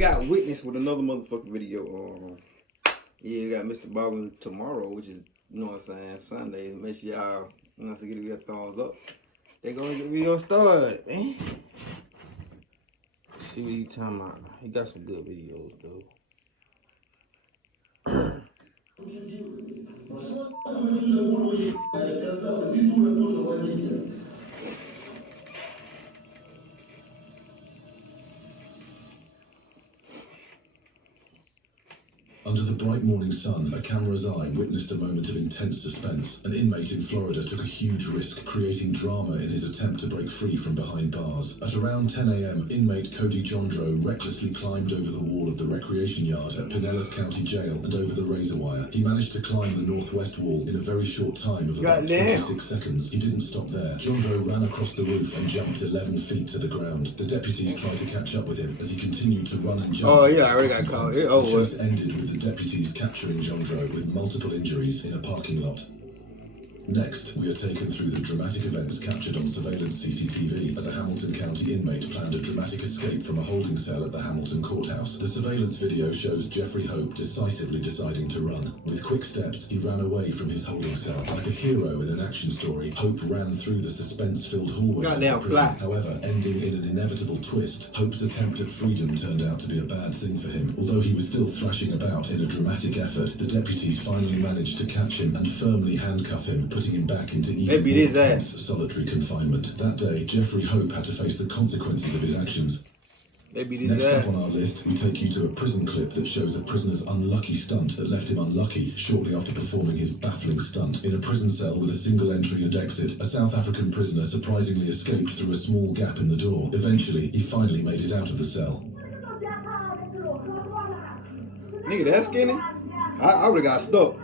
got witness with another motherfucking video. Yeah, we got Mr. Bourbon tomorrow, which is, you know what I'm saying, Sunday. Make sure y'all, you know, give your thumbs up. They gonna get the video started, eh? See what he talking about. He got some good videos, though. Under the bright morning sun, a camera's eye witnessed a moment of intense suspense. An inmate in Florida took a huge risk, creating drama in his attempt to break free from behind bars. At around 10 a.m., inmate Cody Jondro recklessly climbed over the wall of the recreation yard at Pinellas County Jail and over the razor wire. He managed to climb the northwest wall in a very short time of about 26 seconds. He didn't stop there. Jondro ran across the roof and jumped 11 feet to the ground. The deputies tried to catch up with him as he continued to run and jump. Oh yeah, I already got caught. The chase ended with the deputies capturing Jondro with multiple injuries in a parking lot. Next, we are taken through the dramatic events captured on surveillance CCTV as a Hamilton County inmate planned a dramatic escape from a holding cell at the Hamilton Courthouse. The surveillance video shows Jeffrey Hope decisively deciding to run. With quick steps, he ran away from his holding cell. Like a hero in an action story, Hope ran through the suspense-filled hallways of the prison. However, ending in an inevitable twist, Hope's attempt at freedom turned out to be a bad thing for him. Although he was still thrashing about in a dramatic effort, the deputies finally managed to catch him and firmly handcuff him, putting him back into even more intense solitary confinement. That day, Jeffrey Hope had to face the consequences of his actions. Next up on our list, we take you to a prison clip that shows a prisoner's unlucky stunt that left him unlucky shortly after performing his baffling stunt. In a prison cell with a single entry and exit, a South African prisoner surprisingly escaped through a small gap in the door. Eventually, he finally made it out of the cell. Nigga, that skinny? I would've got stuck.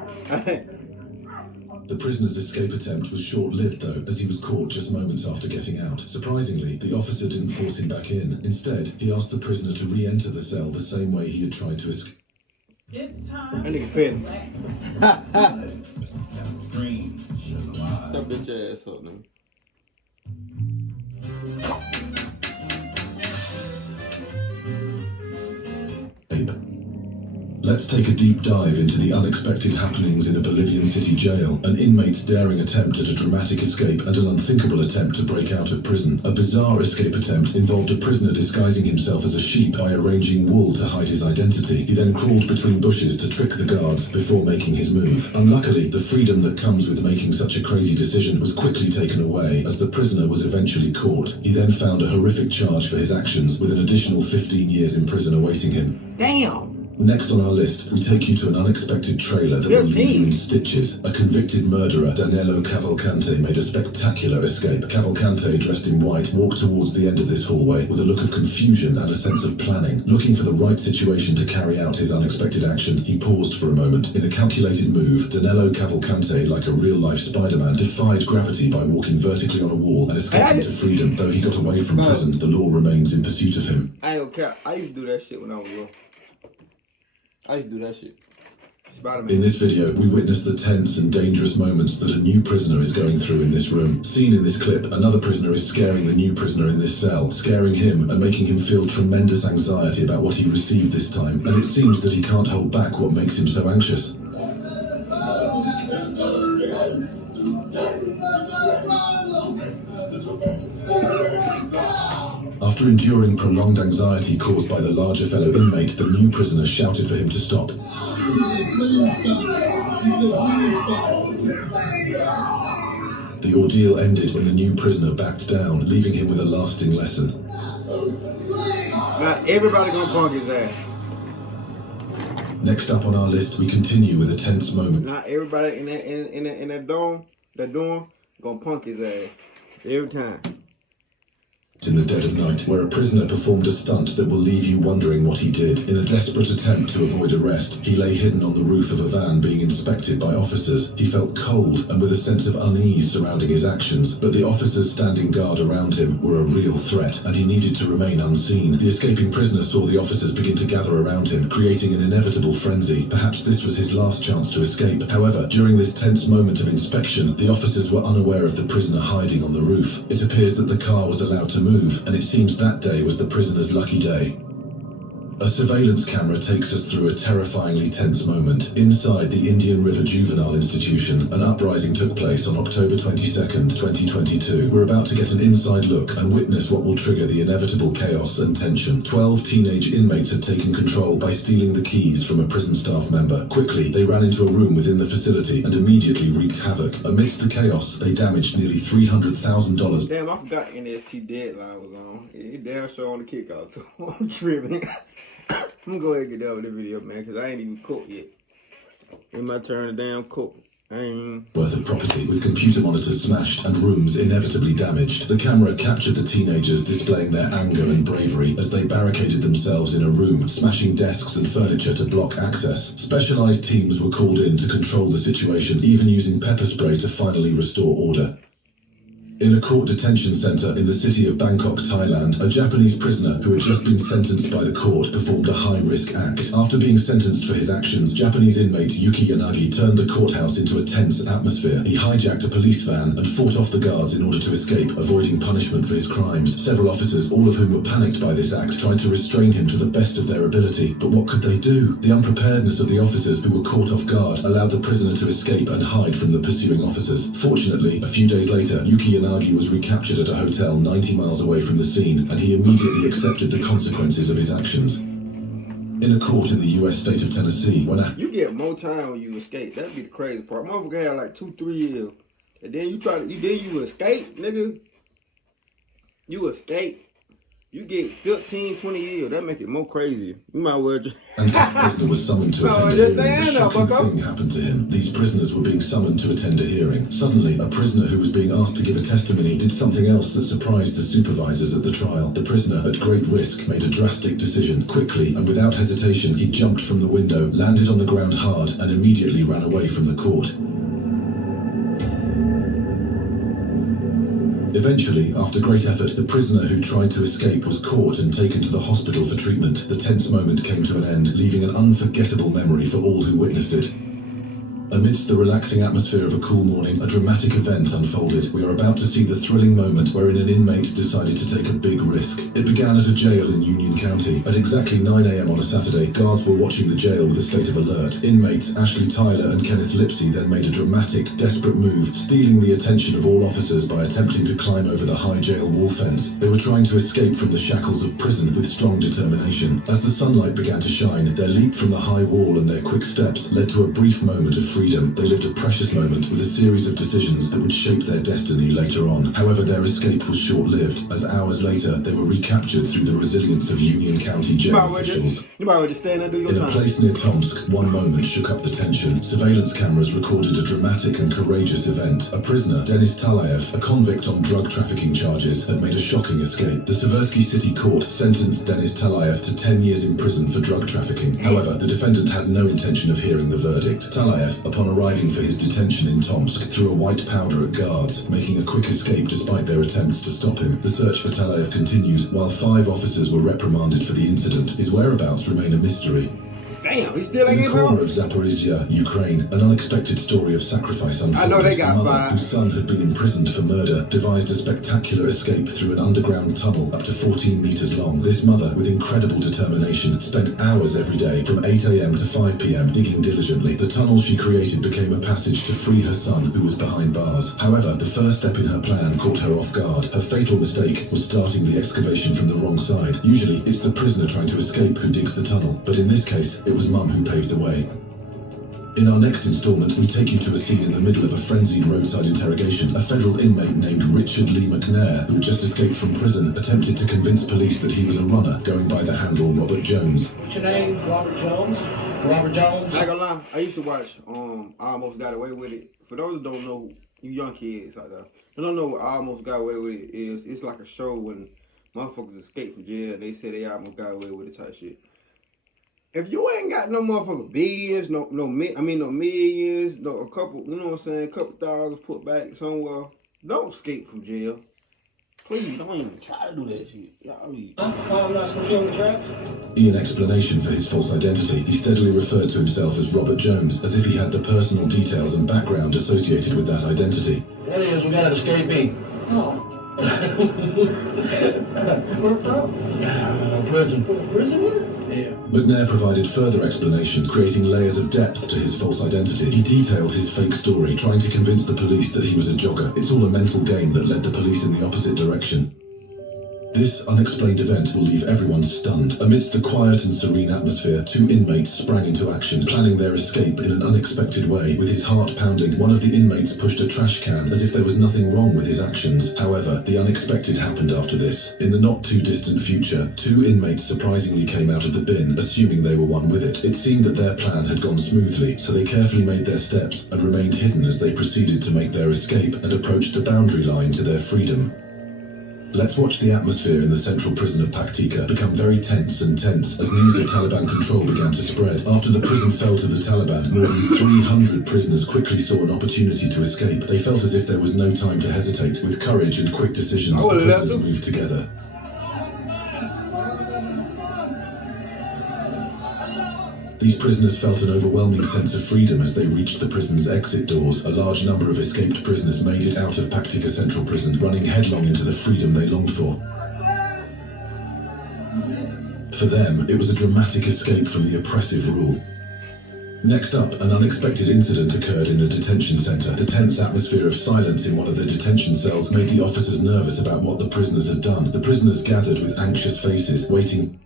The prisoner's escape attempt was short-lived though, as he was caught just moments after getting out. Surprisingly, the officer didn't force him back in. Instead, he asked the prisoner to re-enter the cell the same way he had tried to escape. It's time. That nigga petty. Scream. That bitch ass up, man. Let's take a deep dive into the unexpected happenings in a Bolivian city jail, an inmate's daring attempt at a dramatic escape and an unthinkable attempt to break out of prison. A bizarre escape attempt involved a prisoner disguising himself as a sheep by arranging wool to hide his identity. He then crawled between bushes to trick the guards before making his move. Unluckily, the freedom that comes with making such a crazy decision was quickly taken away as the prisoner was eventually caught. He then found a horrific charge for his actions with an additional 15 years in prison awaiting him. Damn! Next on our list, we take you to an unexpected trailer that will leave you in stitches. A convicted murderer, Danilo Cavalcante, made a spectacular escape. Cavalcante, dressed in white, walked towards the end of this hallway with a look of confusion and a sense of planning. Looking for the right situation to carry out his unexpected action, he paused for a moment. In a calculated move, Danilo Cavalcante, like a real-life Spider-Man, defied gravity by walking vertically on a wall and escaping to freedom. Though he got away from prison, the law remains in pursuit of him. I don't care. I used to do that shit when I was little. I used to do that shit. Spider-Man. In this video, we witness the tense and dangerous moments that a new prisoner is going through in this room. Seen in this clip, another prisoner is scaring the new prisoner in this cell, scaring him and making him feel tremendous anxiety about what he received this time. And it seems that he can't hold back what makes him so anxious. After enduring prolonged anxiety caused by the larger fellow inmate, the new prisoner shouted for him to stop. The ordeal ended when the new prisoner backed down, leaving him with a lasting lesson. Not everybody gonna punk his ass. Next up on our list, we continue with a tense moment. Not everybody in that dorm gonna punk his ass. Every time. In the dead of night, where a prisoner performed a stunt that will leave you wondering what he did. In a desperate attempt to avoid arrest, he lay hidden on the roof of a van being inspected by officers. He felt cold and with a sense of unease surrounding his actions, but the officers standing guard around him were a real threat, and he needed to remain unseen. The escaping prisoner saw the officers begin to gather around him, creating an inevitable frenzy. Perhaps this was his last chance to escape. However, during this tense moment of inspection, the officers were unaware of the prisoner hiding on the roof. It appears that the car was allowed to move, and it seems that day was the prisoner's lucky day. A surveillance camera takes us through a terrifyingly tense moment. Inside the Indian River Juvenile Institution, an uprising took place on October 22nd, 2022. We're about to get an inside look and witness what will trigger the inevitable chaos and tension. 12 teenage inmates had taken control by stealing the keys from a prison staff member. Quickly, they ran into a room within the facility and immediately wreaked havoc. Amidst the chaos, they damaged nearly $300,000. Damn, I forgot NST Deadline was on. It damn sure on the kickout too. I'm tripping. I'm gonna go ahead and get done with this video, man, because I ain't even cooked yet. It's my turn to damn cook. Worth of property with computer monitors smashed and rooms inevitably damaged. The camera captured the teenagers displaying their anger and bravery as they barricaded themselves in a room, smashing desks and furniture to block access. Specialized teams were called in to control the situation, even using pepper spray to finally restore order. In a court detention center in the city of Bangkok, Thailand, a Japanese prisoner who had just been sentenced by the court performed a high-risk act. After being sentenced for his actions, Japanese inmate Yuki Yanagi turned the courthouse into a tense atmosphere. He hijacked a police van and fought off the guards in order to escape, avoiding punishment for his crimes. Several officers, all of whom were panicked by this act, tried to restrain him to the best of their ability. But what could they do? The unpreparedness of the officers who were caught off guard allowed the prisoner to escape and hide from the pursuing officers. Fortunately, a few days later, Yuki Yanagi was recaptured at a hotel 90 miles away from the scene, and he immediately accepted the consequences of his actions. In a court in the U.S. state of Tennessee, you get more time when you escape. That'd be the crazy part. Motherfucker had like 2-3 years, and then you escape, nigga. You escape. You get 15-20 years. That make it more crazy. You might well just... And the prisoner was summoned to attend a hearing. A shocking thing happened to him. These prisoners were being summoned to attend a hearing. Suddenly, a prisoner who was being asked to give a testimony did something else that surprised the supervisors at the trial. The prisoner, at great risk, made a drastic decision. Quickly and without hesitation, he jumped from the window, landed on the ground hard, and immediately ran away from the court. Eventually, after great effort, the prisoner who tried to escape was caught and taken to the hospital for treatment. The tense moment came to an end, leaving an unforgettable memory for all who witnessed it. Amidst the relaxing atmosphere of a cool morning, a dramatic event unfolded. We are about to see the thrilling moment wherein an inmate decided to take a big risk. It began at a jail in Union County. At exactly 9 a.m. on a Saturday, guards were watching the jail with a state of alert. Inmates Ashley Tyler and Kenneth Lipsey then made a dramatic, desperate move, stealing the attention of all officers by attempting to climb over the high jail wall fence. They were trying to escape from the shackles of prison with strong determination. As the sunlight began to shine, their leap from the high wall and their quick steps led to a brief moment of freedom. They lived a precious moment with a series of decisions that would shape their destiny later on. However, their escape was short-lived, as hours later they were recaptured through the resilience of Union County jail officials. In a place near Tomsk, one moment shook up the tension. Surveillance cameras recorded a dramatic and courageous event. A prisoner, Denis Talayev, a convict on drug trafficking charges, had made a shocking escape. The Seversky City Court sentenced Denis Talayev to 10 years in prison for drug trafficking. However, the defendant had no intention of hearing the verdict. Talayev, upon arriving for his detention in Tomsk, threw a white powder at guards, making a quick escape despite their attempts to stop him. The search for Talayev continues. While 5 officers were reprimanded for the incident, his whereabouts remain a mystery. Damn, he's still in the corner of Zaporizhia, Ukraine, an unexpected story of sacrifice unfolded. I know they got a mother fired. whose son had been imprisoned for murder devised a spectacular escape through an underground tunnel up to 14 meters long. This mother, with incredible determination, spent hours every day from 8 a.m. to 5 p.m. digging diligently. The tunnel she created became a passage to free her son, who was behind bars. However, the first step in her plan caught her off guard. Her fatal mistake was starting the excavation from the wrong side. Usually, it's the prisoner trying to escape who digs the tunnel, but in this case, it was Mum who paved the way. In our next installment, we take you to a scene in the middle of a frenzied roadside interrogation. A federal inmate named Richard Lee McNair, who had just escaped from prison, attempted to convince police that he was a runner, going by the handle Robert Jones. What's your name? Robert Jones? Robert Jones? I ain't gonna lie, I used to watch I Almost Got Away With It. For those who don't know, you young kids out there, who don't know what I Almost Got Away With It is, it's like a show when motherfuckers escape from jail. They say they almost got away with it type shit. If you ain't got no motherfucking billions, no millions, no a couple, you know what I'm saying, a couple thousand put back somewhere, don't escape from jail. Please don't even try to do that shit. Y'all be... I'm not supposed to the trap. In explanation for his false identity, he steadily referred to himself as Robert Jones, as if he had the personal details and background associated with that identity. What is, we got an escapee. Oh. Where from? Prison. Prison? Yeah. McNair provided further explanation, creating layers of depth to his false identity. He detailed his fake story, trying to convince the police that he was a jogger. It's all a mental game that led the police in the opposite direction. This unexplained event will leave everyone stunned. Amidst the quiet and serene atmosphere, two inmates sprang into action, planning their escape in an unexpected way. With his heart pounding, one of the inmates pushed a trash can as if there was nothing wrong with his actions. However, the unexpected happened after this. In the not-too-distant future, two inmates surprisingly came out of the bin, assuming they were one with it. It seemed that their plan had gone smoothly, so they carefully made their steps and remained hidden as they proceeded to make their escape and approached the boundary line to their freedom. Let's watch the atmosphere in the central prison of Paktika become very tense as news of Taliban control began to spread. After the prison fell to the Taliban, more than 300 prisoners quickly saw an opportunity to escape. They felt as if there was no time to hesitate. With courage and quick decisions, the prisoners moved together. These prisoners felt an overwhelming sense of freedom as they reached the prison's exit doors. A large number of escaped prisoners made it out of Paktika Central Prison, running headlong into the freedom they longed for. For them, it was a dramatic escape from the oppressive rule. Next up, an unexpected incident occurred in a detention center. The tense atmosphere of silence in one of the detention cells made the officers nervous about what the prisoners had done. The prisoners gathered with anxious faces, waiting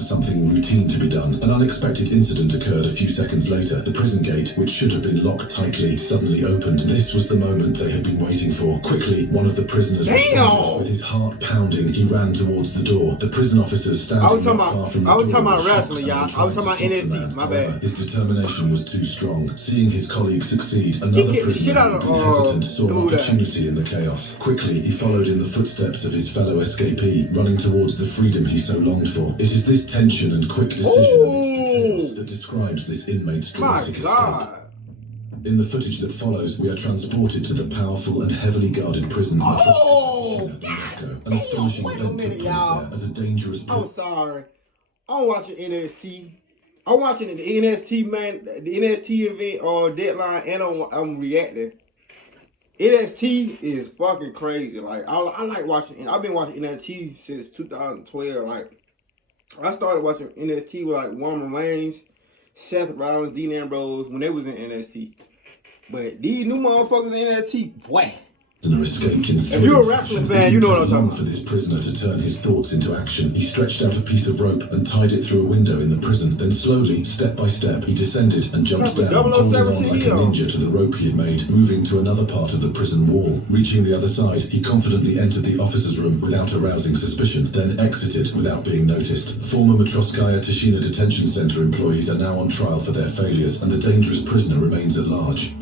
something routine to be done. An unexpected incident occurred a few seconds later. The prison gate, which should have been locked tightly, suddenly opened. This was the moment they had been waiting for. Quickly, one of the prisoners responded. With his heart pounding, he ran towards the door. The prison officers standing not far from the door. I was talking about wrestling, y'all. I was talking about NSD. My bad. His determination was too strong. Seeing his colleague succeed, another prisoner who had been hesitant saw an opportunity in the chaos. Quickly, he followed in the footsteps of his fellow escapee, running towards the freedom he so longed for. It is this tension and quick decision amidst the chaos that describes this inmate's dramatic escape. In the footage that follows, we are transported to the powerful and heavily guarded prison of Moscow. An astonishing event took place there as a dangerous I'm sorry. I'm watching NST. I'm watching the NST, man, the NST event or deadline, and I'm reacting. NST is fucking crazy. Like, I like watching, I've been watching NST since 2012. Like, I started watching NST with like Roman Reigns, Seth Rollins, Dean Ambrose when they was in NST. But these new motherfuckers in NST, boy. Escaped in if you're a wrestling fan, you know what I'm talking about. For this prisoner to turn his thoughts into action, he stretched out a piece of rope and tied it through a window in the prison. Then slowly, step by step, he descended and jumped down, holding on like a ninja to the rope he had made, moving to another part of the prison wall. Reaching the other side, he confidently entered the officer's room without arousing suspicion, then exited without being noticed. Former Matroskaya Tashina Detention Center employees are now on trial for their failures, and the dangerous prisoner remains at large.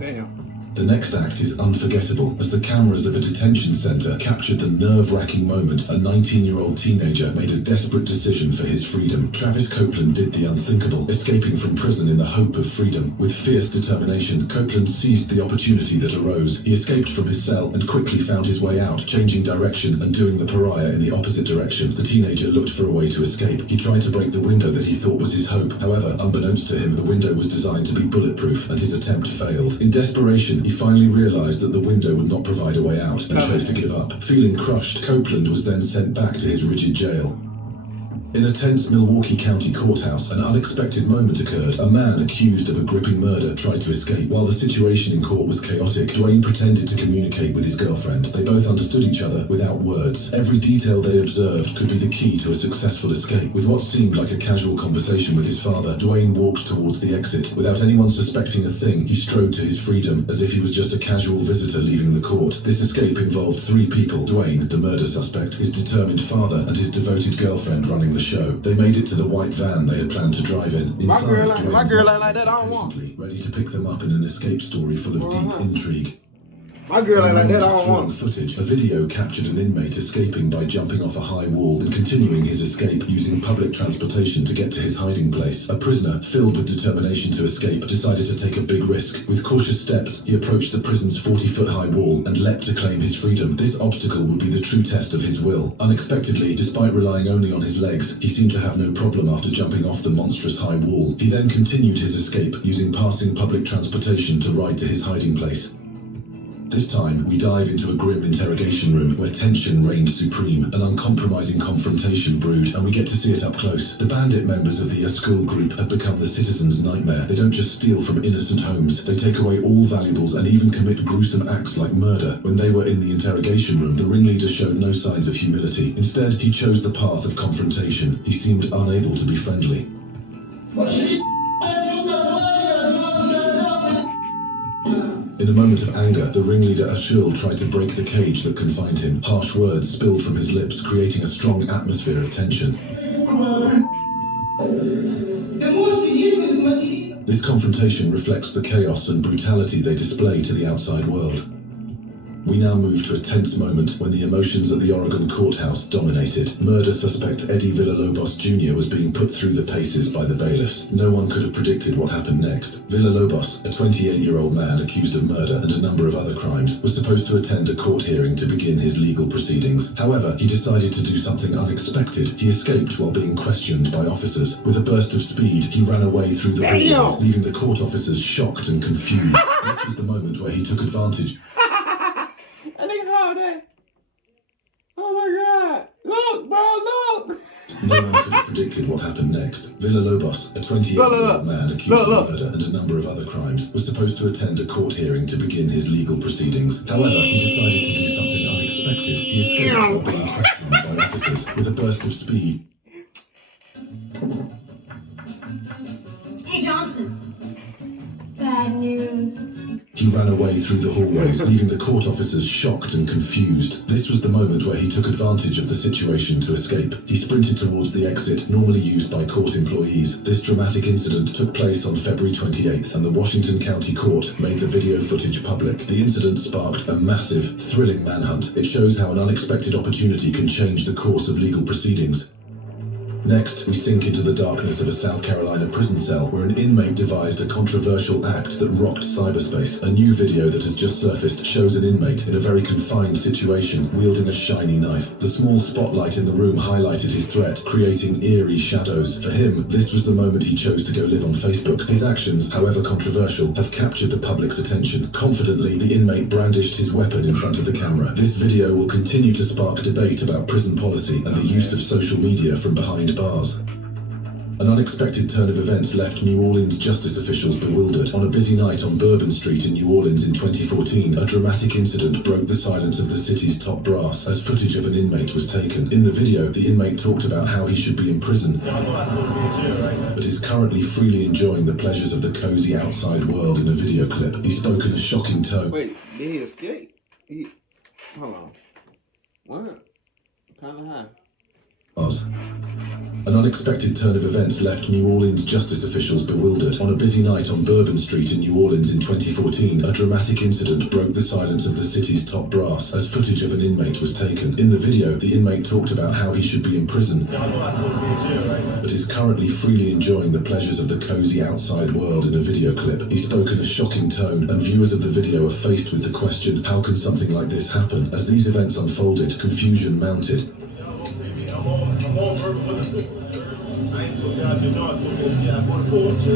Damn. The next act is unforgettable as the cameras of a detention center captured the nerve-wracking moment a 19-year-old teenager made a desperate decision for his freedom. Travis Copeland did the unthinkable, escaping from prison in the hope of freedom. With fierce determination, Copeland seized the opportunity that arose. He escaped from his cell and quickly found his way out, changing direction and doing the pariah in the opposite direction. The teenager looked for a way to escape. He tried to break the window that he thought was his hope. However, unbeknownst to him, the window was designed to be bulletproof, and his attempt failed. In desperation, he finally realized that the window would not provide a way out and chose to give up. Feeling crushed, Copeland was then sent back to his rigid jail. In a tense Milwaukee County courthouse, an unexpected moment occurred. A man accused of a gripping murder tried to escape. While the situation in court was chaotic, Dwayne pretended to communicate with his girlfriend. They both understood each other without words. Every detail they observed could be the key to a successful escape. With what seemed like a casual conversation with his father, Dwayne walked towards the exit. Without anyone suspecting a thing, he strode to his freedom, as if he was just a casual visitor leaving the court. This escape involved three people: Dwayne, the murder suspect, his determined father, and his devoted girlfriend running the show. They made it to the white van they had planned to drive in. Inside, my girl like that, I don't want. Ready to pick them up in an escape story full of deep intrigue. My girl ain't like that. I don't Thrilling want. footage. A video captured an inmate escaping by jumping off a high wall and continuing his escape using public transportation to get to his hiding place. A prisoner, filled with determination to escape, decided to take a big risk. With cautious steps, he approached the prison's 40-foot-high wall and leapt to claim his freedom. This obstacle would be the true test of his will. Unexpectedly, despite relying only on his legs, he seemed to have no problem after jumping off the monstrous high wall. He then continued his escape using passing public transportation to ride to his hiding place. This time, we dive into a grim interrogation room where tension reigned supreme, an uncompromising confrontation brewed, and we get to see it up close. The bandit members of the School group have become the citizens' nightmare. They don't just steal from innocent homes, they take away all valuables and even commit gruesome acts like murder. When they were in the interrogation room, the ringleader showed no signs of humility. Instead, he chose the path of confrontation. He seemed unable to be friendly. In a moment of anger, the ringleader Ashul tried to break the cage that confined him. Harsh words spilled from his lips, creating a strong atmosphere of tension. This confrontation reflects the chaos and brutality they display to the outside world. We now move to a tense moment when the emotions at the Oregon courthouse dominated. Murder suspect Eddie Villalobos Jr. was being put through the paces by the bailiffs. No one could have predicted what happened next. Villalobos, a 28-year-old man accused of murder and a number of other crimes, was supposed to attend a court hearing to begin his legal proceedings. However, he decided to do something unexpected. He escaped while being questioned by officers. With a burst of speed, he ran away through the hallways, leaving the court officers shocked and confused. This was the moment where he took advantage. Oh my God! Look, bro, look! No one could have predicted what happened next. Villalobos, a 28-year-old man accused of murder and a number of other crimes, was supposed to attend a court hearing to begin his legal proceedings. However, he decided to do something unexpected. He escaped while being questioned by officers. With a burst of speed. Hey, Johnson. Bad news. He ran away through the hallways, leaving the court officers shocked and confused. This was the moment where he took advantage of the situation to escape. He sprinted towards the exit normally used by court employees. This dramatic incident took place on February 28th, and the Washington County Court made the video footage public. The incident sparked a massive, thrilling manhunt. It shows how an unexpected opportunity can change the course of legal proceedings. Next, we sink into the darkness of a South Carolina prison cell where an inmate devised a controversial act that rocked cyberspace. A new video that has just surfaced shows an inmate in a very confined situation wielding a shiny knife. The small spotlight in the room highlighted his threat, creating eerie shadows. For him, this was the moment he chose to go live on Facebook. His actions, however controversial, have captured the public's attention. Confidently, the inmate brandished his weapon in front of the camera. This video will continue to spark debate about prison policy and the use of social media from behind bars. An unexpected turn of events left New Orleans justice officials bewildered. On a busy night on Bourbon Street in New Orleans in 2014, a dramatic incident broke the silence of the city's top brass as footage of an inmate was taken. In the video, the inmate talked about how he should be in prison, but is currently freely enjoying the pleasures of the cozy outside world in a video clip. He spoke in a shocking tone. Wait, did he escape? Hold on. What? Kinda high. An unexpected turn of events left New Orleans justice officials bewildered. On a busy night on Bourbon Street in New Orleans in 2014, a dramatic incident broke the silence of the city's top brass as footage of an inmate was taken. In the video, the inmate talked about how he should be in prison, but is currently freely enjoying the pleasures of the cozy outside world in a video clip. He spoke in a shocking tone, and viewers of the video are faced with the question, how can something like this happen? As these events unfolded, confusion mounted. I'm on Bourbon for the football. I ain't looking out your north football team. I go to court, so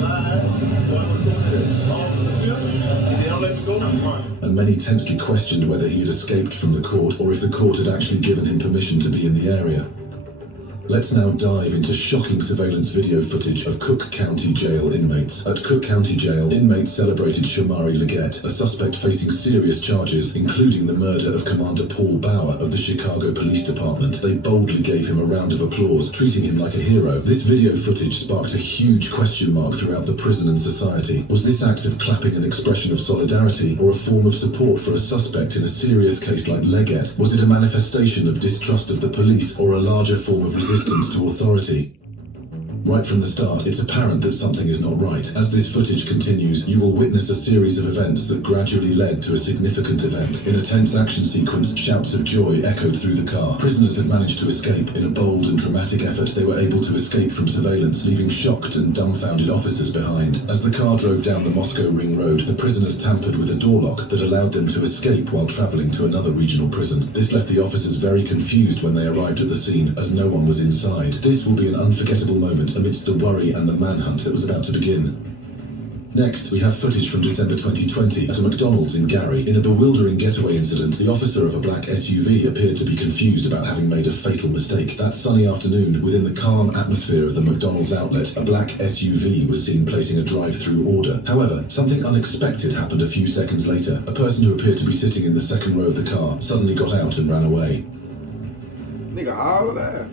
they don't let me go. I'm running. And many tensely questioned whether he had escaped from the court or if the court had actually given him permission to be in the area. Let's now dive into shocking surveillance video footage of Cook County Jail inmates. At Cook County Jail, inmates celebrated Shamari Leggett, a suspect facing serious charges, including the murder of Commander Paul Bauer of the Chicago Police Department. They boldly gave him a round of applause, treating him like a hero. This video footage sparked a huge question mark throughout the prison and society. Was this act of clapping an expression of solidarity or a form of support for a suspect in a serious case like Leggett? Was it a manifestation of distrust of the police or a larger form of resistance to authority? Right from the start, it's apparent that something is not right. As this footage continues, you will witness a series of events that gradually led to a significant event. In a tense action sequence, shouts of joy echoed through the car. Prisoners had managed to escape. In a bold and dramatic effort, they were able to escape from surveillance, leaving shocked and dumbfounded officers behind. As the car drove down the Moscow Ring Road, the prisoners tampered with a door lock that allowed them to escape while traveling to another regional prison. This left the officers very confused when they arrived at the scene, as no one was inside. This will be an unforgettable moment amidst the worry and the manhunt that was about to begin. Next, we have footage from December 2020 at a McDonald's in Gary. In a bewildering getaway incident, the officer of a black SUV appeared to be confused about having made a fatal mistake. That sunny afternoon, within the calm atmosphere of the McDonald's outlet, a black SUV was seen placing a drive-thru order. However, something unexpected happened a few seconds later. A person who appeared to be sitting in the second row of the car suddenly got out and ran away. Nigga, all of that.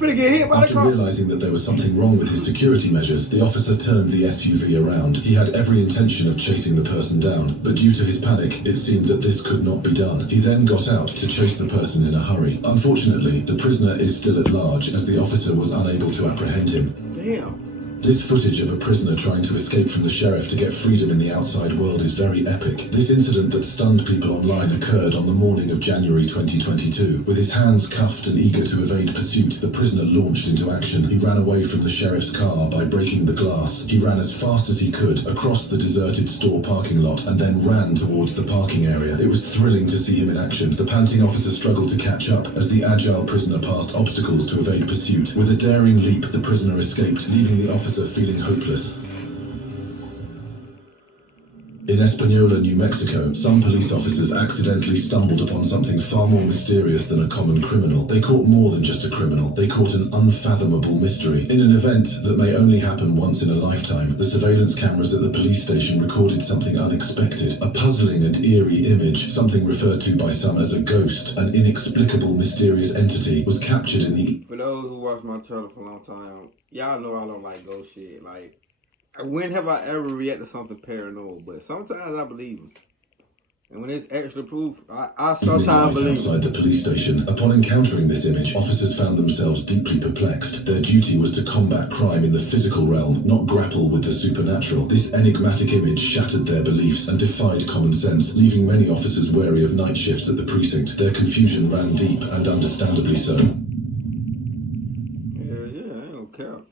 Finna get hit by the After car. realizing that there was something wrong with his security measures, the officer turned the SUV around. He had every intention of chasing the person down, but due to his panic, it seemed that this could not be done. He then got out to chase the person in a hurry. Unfortunately, the prisoner is still at large, as the officer was unable to apprehend him. Damn. This footage of a prisoner trying to escape from the sheriff to get freedom in the outside world is very epic. This incident that stunned people online occurred on the morning of January 2022. With his hands cuffed and eager to evade pursuit, the prisoner launched into action. He ran away from the sheriff's car by breaking the glass. He ran as fast as he could across the deserted store parking lot and then ran towards the parking area. It was thrilling to see him in action. The panting officer struggled to catch up as the agile prisoner passed obstacles to evade pursuit. With a daring leap, the prisoner escaped, leaving the officer feeling hopeless. In Espanola, New Mexico, some police officers accidentally stumbled upon something far more mysterious than a common criminal. They caught more than just a criminal. They caught an unfathomable mystery. In an event that may only happen once in a lifetime, the surveillance cameras at the police station recorded something unexpected. A puzzling and eerie image, something referred to by some as a ghost, an inexplicable mysterious entity, was captured in the... For those who watch my channel for a long time, y'all know I don't like ghost shit. Like, when have I ever reacted to something paranormal? But sometimes I believe them. And when it's extra proof, I sometimes believe outside the police station. Upon encountering this image, officers found themselves deeply perplexed. Their duty was to combat crime in the physical realm, not grapple with the supernatural. This enigmatic image shattered their beliefs and defied common sense, leaving many officers wary of night shifts at the precinct. Their confusion ran deep, and understandably so.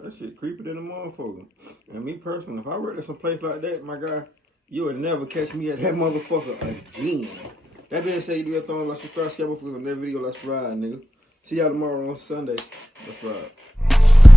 That shit creepy than a motherfucker. And me personally, if I worked at some place like that, my guy, you would never catch me at that motherfucker again. That being said, you do your thumb, like, subscribe, share, motherfuckers on that video. Let's ride, nigga. See y'all tomorrow on Sunday. Let's ride.